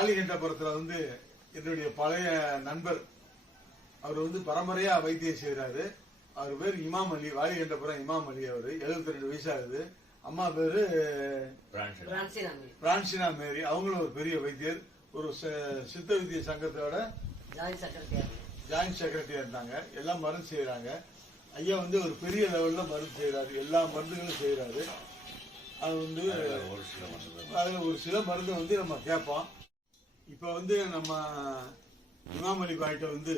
வாலிகண்டபுரத்துல வந்து என்னுடைய பழைய நண்பர், அவர் வந்து பரம்பரையா வைத்தியம் செய்யறாரு. அவர் பேர் இமாம் அலி, வாலிகண்டபுரம் இமாம் அலி. அவரு 72 வயசாகுது. அம்மா பேரு பிரான்சினா மேரி. அவங்களும் ஒரு பெரிய வைத்தியர், ஒரு சித்த வைத்திய சங்கத்தோட ஜாயிண்ட் செக்ரட்டரியா இருந்தாங்க. எல்லாம் மருந்து செய்யறாங்க. ஐயா வந்து ஒரு பெரிய லெவல்ல மருந்து செய்யறாரு, எல்லா மருந்துகளும் செய்யறாரு. அது வந்து அதுல ஒரு சில மருந்து வந்து நம்ம கேட்போம். இப்ப வந்து நம்ம இமாம் அலி பாய்ட்ட வந்து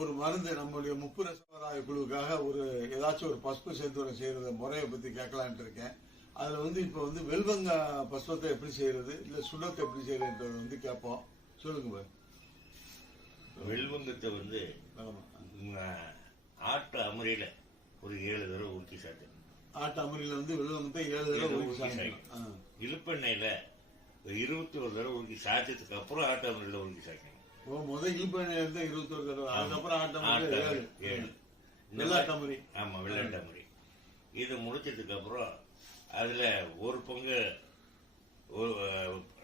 ஒரு மருந்து, நம்மளுடைய முப்பு ரசவராய குழுவுக்காக ஒரு ஏதாச்சும் ஒரு பஸ்பு சேர்த்து செய்யறத முறையை பத்தி கேட்கலான்ட்டு இருக்கேன். அதுல வந்து இப்ப வந்து வெல்வங்க பஸ்பத்தை எப்படி செய்யறது, இல்ல சுண்ணத்தை எப்படி செய்யறதுன்றது வந்து கேட்போம். சொல்லுங்க. வெல்வங்கத்தை வந்து ஆட்டு அமுறையில ஒரு 7 தடவை ஊற்றி சாப்பிடணும். ஆட்டு அமுறையில வந்து வெல்வங்கத்தை 7 தடவை ஊற்றி சாப்பிடணும். இழுப்பெண்ணெயில 21 தடவை ஊற்றி சாப்பிட்டதுக்கு அப்புறம் ஆட்டு அமுறையில ஊற்றி சாப்பிடணும். முதல் இழுப்பெண்ணெயில இருந்து 21 தடவை, அதுக்கப்புறம் ஆட்டு அமுறை 7. வெள்ளாட்டு அமுறை. ஆமா, வெள்ளாட்டு அமுறை. இது முடிச்சதுக்கு அப்புறம் அதுல ஒரு பங்கு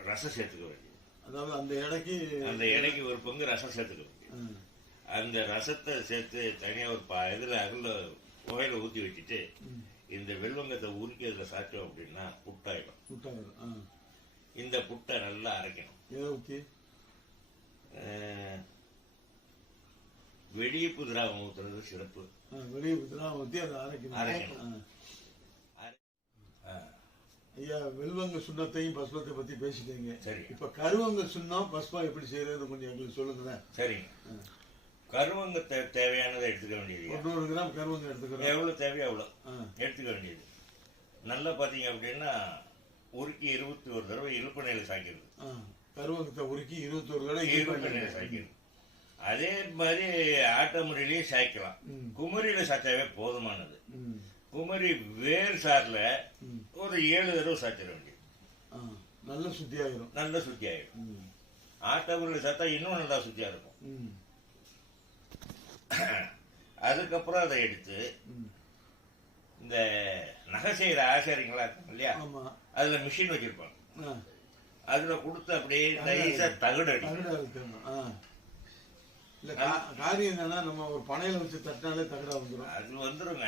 ரசம் சேர்த்துக்க வேண்டியது. அதாவது அந்த எடைக்கு ஒரு பங்கு ரசம் சேர்த்துக்க வேண்டியது. அந்த ரசத்தை சேர்த்து தனியா ஒரு இதுல அகல புகையில ஊத்தி வச்சுட்டு இந்த வெல்வங்கத்தை உருக்கி அதுல சாப்பிட்டோம் அப்படின்னா புட்டாயிடும். இந்த புட்டை நல்லா அரைக்கணும். வெடிப்பு திராவம் ஊத்துறது சிறப்பு. வெடிப்பு திராவம் ஊத்தி அதை அரைக்கணும். ஐயா, வெல்வங்க சுண்ணத்தையும் பஸ்பத்தை பத்தி பேசிட்டீங்க. சரி, இப்ப கருவங்க சுண்ணம் பஸ்பா எப்படி செய்யறது கொஞ்சம் எங்களுக்கு சொல்லுங்க. சரிங்க. கருவங்கத்தை தேவையானதை எடுத்துக்க வேண்டியது. 100 கிராம் கருவங்க எடுத்துக்கிறோம். எவ்வளவு தேவையோ அவ்வளவு எடுத்துக்க வேண்டியது. நல்லா பாத்தீங்க அப்படின்னா உருக்கி 21 தடவை இழுப்பெண்ணெயில சாய்க்கிறது. கருவங்கத்தை உருக்கி 21 தடவை இழுப்பெண்ணெயில சாய்க்கிறது. அதே மாதிரி ஆட்ட முறையிலேயே சாய்க்கலாம். குமரியில சாய்ச்சாவே போதுமானது. குமரி வேர் சார்ல ஒரு 7 தடவை சாய்ச்சிட வேண்டியது. நல்ல சுத்தியாயிரும். நல்ல சுத்தியாயிரும். ஆட்ட முறையில சாத்தா இன்னும் நல்லா சுத்தியா இருக்கும். அதுக்கப்புறம் அதை எடுத்து இந்த நகை செய்யற ஆசாரிங்களா இருக்கும் இல்லையா, அதுல மிஷின் வச்சிருப்பாங்க. அதுல கொடுத்து அப்படியே நைசா தகுடு அடிக்கணும். இல்ல காரியம் என்னன்னா, நம்ம ஒரு பனையில வச்சு தட்டினாலே தகடா வந்துடும். அது வந்துருங்க.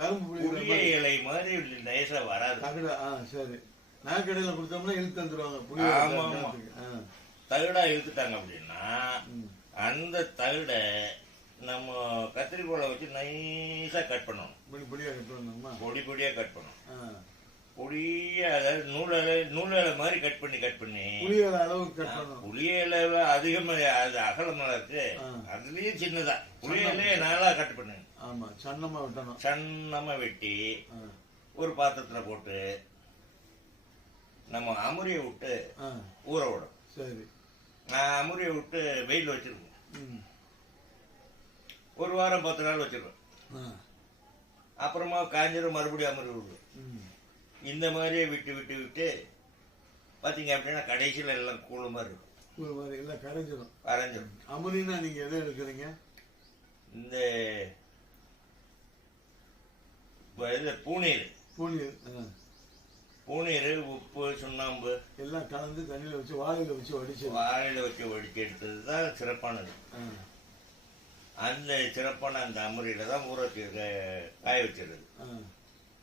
கரும்பு புளிய இலை மாதிரி நைசா வராது தகடா. சரி, நகைக்கடையில கொடுத்தோம்னா இழுத்து வந்துருவாங்க. தகுடா இழுத்துட்டாங்க அப்படின்னா அந்த தகுடை நம்ம கத்திரிக்கோளை வச்சு நைஸா கட் பண்ணணும். பொடியா கட் பண்ணணுமா? பொடியா கட் பண்ணணும். பொடியா, அதாவது நூலை மாதிரி கட் பண்ணி புளிய அளவுக்கு கட் பண்ணணும். புளிய அளவு அதிகமா அது அகலமா இருக்கு, அதுலயும் சின்னதா புளியிலே நாளா கட் பண்ணு. ஆமா, சன்னமா வெட்டணும். சன்னமா வெட்டி ஒரு பாத்திரத்துல போட்டு நம்ம அமுரிய விட்டு ஊற விடும். சரி, நான் அமுரிய விட்டு வெயில் வச்சிருக்கோம். ஒரு வாரம் 10 நாள் வச்சிருக்கோம். அப்புறமா காஞ்சிரும், மறுபடியும் அமுரி விடுவோம். இந்த மாதிரியே விட்டு விட்டு விட்டு பாத்தீங்க அப்படின்னா கடைசியில எல்லாம் கூழு மாதிரி இருக்கும். கூழு மாதிரி எல்லாம் கரைஞ்சிடும். அமுரினா நீங்க எதை எடுக்கிறீங்க? இந்த பூநீர், உப்பு, சுண்ணாம்பு எல்லாம் கலந்து தண்ணியில வச்சு வாழையில வச்சு வடிச்சு எடுத்ததுதான் சிறப்பானது. அந்த சிறப்பான அந்த அமுரியில தான் ஊற காய வச்சிருது.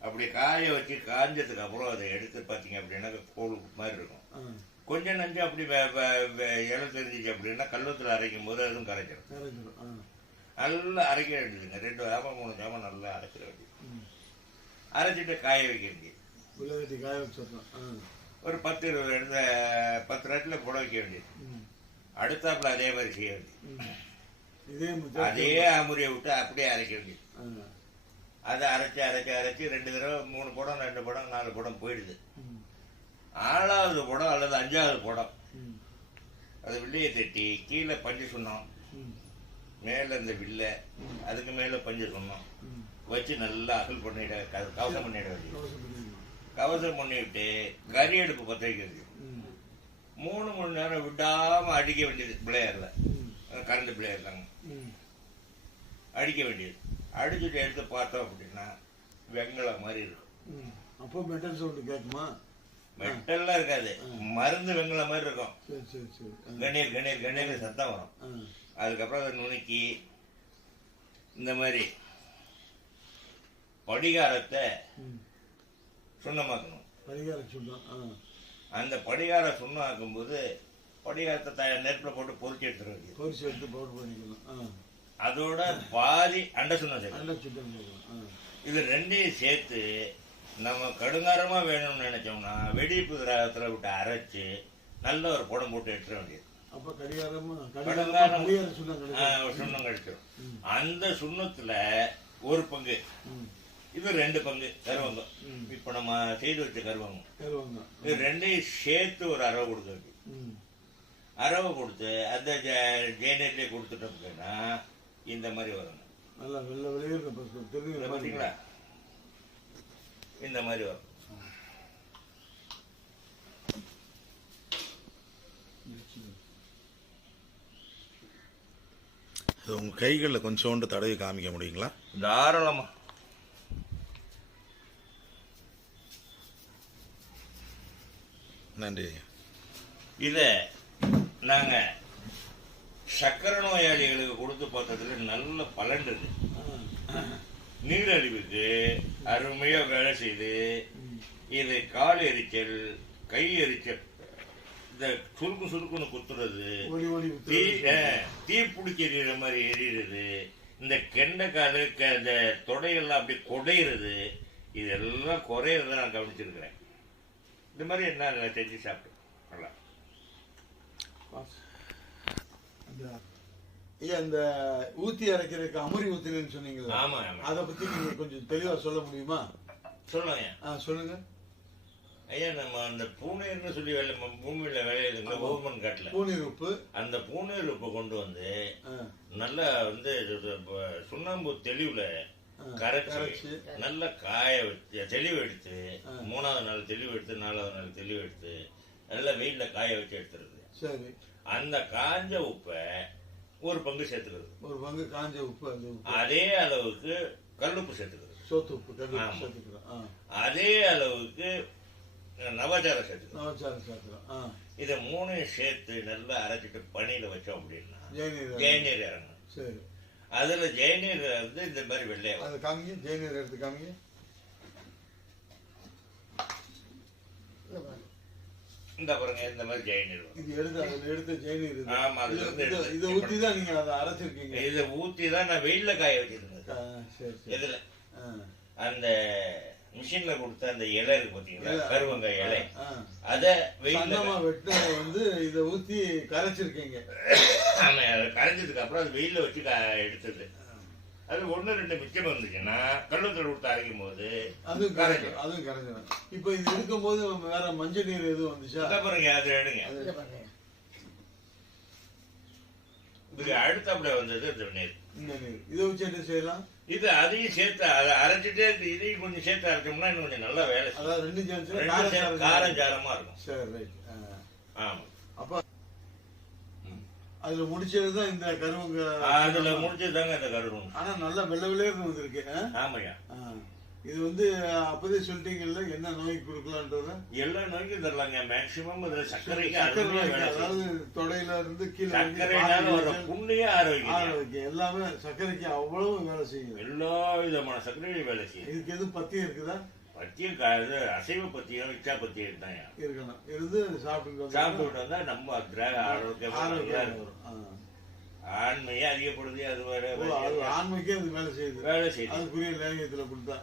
அப்படி காய வச்சு காஞ்சதுக்கு அப்புறம் அதை எடுத்து பாத்தீங்க அப்படின்னா கூழ் மாதிரி இருக்கும். கொஞ்சம் நஞ்சு அப்படி இலை தெரிஞ்சிச்சு அப்படின்னா கல்வத்துல அரைக்கும் போது அதுவும் கரைச்சிடும். நல்லா அரைக்க வேண்டியதுங்க. 2 ஜாமம் 3 ஜாமம் நல்லா அரைச்சிட வேண்டியது. அரைச்சிட்டு காய வைக்க வேண்டியது. காய வச்சிடணும். ஒரு 10-20 இடத்துல போட வைக்க வேண்டியது. அடுத்தாப்புல அதே மாதிரி செய்ய வேண்டியது. அதே அமுரியை விட்டு அப்படியே அரைக்க வேண்டியது. அதை அரைச்சு 2 தடவை 3 படம் 2 படம் 4 படம் போயிடுது. 4வது படம் அல்லது 5வது படம் அது வில்லையை தட்டி கீழே பஞ்சு சொன்னோம், மேல இந்த வில்லை, அதுக்கு மேல பஞ்சு சொன்னோம் வச்சு நல்லா அகல் பண்ணிட, கவசம் பண்ணிட வேண்டியது. கவசம் பண்ணிவிட்டு கறி அடுப்பு பற்ற வைக்கிறது. 3 மணி நேரம் விடாம அடிக்க வேண்டியது. பிள்ளையார்ல கரண்ட் பிள்ளையார் தாங்க அடிக்க வேண்டியது. அடிச்சுட்டு எடுத்து பார்த்தோம் அப்படின்னா வெங்கல மாதிரி இருக்கும். அப்போ மெட்டல் சவுண்ட் கேட்குமா? மெட்டல்லாம் இருக்காது, மருந்து வெங்கல மாதிரி இருக்கும். சரி சரி சரி. கணீர் கணீர் கணீர் சத்தம் வரும். அதுக்கப்புறம் அதை நுணுக்கி இந்த மாதிரி படிகாரத்தை சுண்ணமாக்கணும். படிகார சுண்ணம். அந்த படிகார சுண்ணம் ஆக்கும்போது படிகாரத்தை நெருப்பில் போட்டு பொறிச்சு எடுத்துருவாங்க. பொறிச்சு எடுத்து பவுடர் பண்ணிக்கணும். அதோட பாதி அண்டை சுண்ணம் சேர்க்கணும். அண்டை சுண்ணம் சேர்க்கணும். இது ரெண்டையும் சேர்த்து நம்ம கடுங்காரமா வேணும்னு நினைச்சோம்னா வெடிப்பு கிராகத்துல விட்டு அரைச்சு நல்ல ஒரு புடம் போட்டு எடுத்துட வேண்டியது. அப்ப கடிகாரமா கடுங்காரம் சுண்ணம் கிடைச்சிடும். அந்த சுண்ணத்துல ஒரு பங்கு, இது 2 பங்கு கருவங்கம். இப்ப நம்ம செய்து வச்ச கருவங்கம் இது ரெண்டையும் சேர்த்து ஒரு அரவை கொடுக்க வேண்டியது. அரவை கொடுத்து அந்த ஜெயநீர்லயே கொடுத்துட்டோம்னா இந்த மாதிரி வரும். நல்லா வெள்ளை வெளியே பாத்தீங்களா, இந்த மாதிரி வரும். உங்க கைகளில் கொஞ்சோண்டு தடவி காமிக்க முடியுங்களா? தாராளமா. நன்றி. இத நாங்க சக்கரை நோயாளிகளுக்கு கொடுத்து பார்த்ததுல நல்ல பலன் இருக்கு. நீரழிவுக்கு அருமையா வேலை செய்து, இது கால் எரிச்சல், கை எரிச்சல், இந்த சுருக்கு சுருக்குன்னு குத்துறது, தீ பிடிச்சி எறிகிற மாதிரி எரியுறது, இந்த கெண்டைக்காலு இந்த தொடையெல்லாம் அப்படி குடையிறது, இதெல்லாம் குறையிறத நான் கவனிச்சிருக்கிறேன். இந்த மாதிரி என்ன செஞ்சு சாப்பிட்டு நல்லா. ஐயா, இந்த ஊத்தி அரைக்கிறதுக்கு அமுரி ஊத்தினு சொன்னீங்களா? ஆமா. அதை பத்தி நீங்க கொஞ்சம் தெளிவா சொல்ல முடியுமா? சொல்லுங்க. சொல்லுங்க ஐயா. நம்ம அந்த பூநீர்னு சொல்லி பூமியில விளையுதுங்க கவர்மெண்ட் காட்டுல, பூநீர் உப்பு. அந்த பூநீர் உப்பு கொண்டு வந்து நல்லா வந்து சுண்ணாம்பு தெளிவுல கரைச்சி நல்லா காய வச்சு தெளிவு எடுத்து, 3வது நாள் தெளிவு எடுத்து, 4வது நாள் தெளிவு எடுத்து நல்லா வெயில்ல காய வச்சு எடுத்துருது. சரி. அந்த காஞ்ச உப்பை ஒரு பங்கு சேர்த்துக்கிறது. ஒரு பங்கு காஞ்ச உப்பு. அதே அளவுக்கு கல்லுப்பு சேர்த்துக்கிறது. சோத்து உப்பு சேர்த்துக்கிறோம். அதே அளவுக்கு நவச்சாரம் சேர்த்துக்கிறோம். இதை 3 சேர்த்து நல்லா அரைச்சிட்டு பனியில வச்சோம் அப்படின்னா ஜெயநீர் இறங்கணும். சரி. அதுல ஜெயநீர் வந்து இந்த மாதிரி வெள்ளையா காமிங்க. ஜெயநீர் எடுத்து காமிங்க. இந்த பாருங்க, இந்த மாதிரி ஜெயநீர் எடுத்து ஜெயநீர். ஆமா, இதை ஊத்தி தான் நீங்க அதை அரைச்சிருக்கீங்க. இதை ஊத்தி தான் நான் வெயில்ல காய வச்சிருக்கேன். எதுல அந்த மிஷின்ல கொடுத்த அந்த இலை இருக்கு பாத்தீங்களா, கருவங்காய் இலை, அத வெயில்ல வந்து இதை ஊத்தி கரைச்சிருக்கீங்க. ஆமா, கரைச்சதுக்கு அப்புறம் அது வெயில்ல வச்சு எடுத்தது. அது 1-2 மிச்சம் வந்துச்சுன்னா கல்லுத்தூள் கொடுத்து அரைக்கும் போது அதுவும் கரைஞ்சிடும். இப்ப இது எடுக்கும் போது வேற மஞ்சள் நீர் எதுவும் வந்துச்சா? பாருங்க, அது எடுங்க. இதுக்கு அடுத்தாப்புல வந்தது இந்த நீர். இந்த நீர் இதை வச்சு என்ன செய்யலாம்? இது அதையும் சேர்த்து அதை அரைச்சிட்டே இதையும் கொஞ்சம் சேர்த்து அரைச்சோம்னா இன்னும் கொஞ்சம் நல்லா வேலை. அதாவது 2 காரம் சாரமா இருக்கும். சரி, ரைட். ஆமா. அப்ப அதுல முடிச்சதுதான் இந்த கருவங்க. அதுல முடிச்சதுதாங்க இந்த கருவங்க. ஆனா நல்லா வெள்ளை வெள்ளையர்னு வந்திருக்கு. ஆமாய்யா. இது வந்து அப்பதே சொல்லிட்டீங்கல்ல என்ன நோய்க்கு கொடுக்கலான்றத? எல்லா நோய்க்கும் தரலாங்க. மேக்சிமம் சர்க்கரைக்கு, அதாவது தொடையில இருந்து கீழே சர்க்கரைனால வர புண்ணிய ஆரோக்கியம் எல்லாமே சர்க்கரைக்கு அவ்வளவு வேலை செய்யும். எல்லா விதமான சர்க்கரையும் வேலை செய்யும். இதுக்கு எதுவும் பத்தியம் இருக்குதா? பத்தியம் அசைவ பத்தியம், இச்சா பத்தியம் தான் இருக்கணும். இருந்து சாப்பிட்டு வந்தா நம்ம ஆரோக்கியம் ஆண்மையே அதிகப்படுது. அது வேற ஆண்மைக்கே அது வேலை செய்யுது. அதுக்குரிய லேகியத்துல கொடுத்தா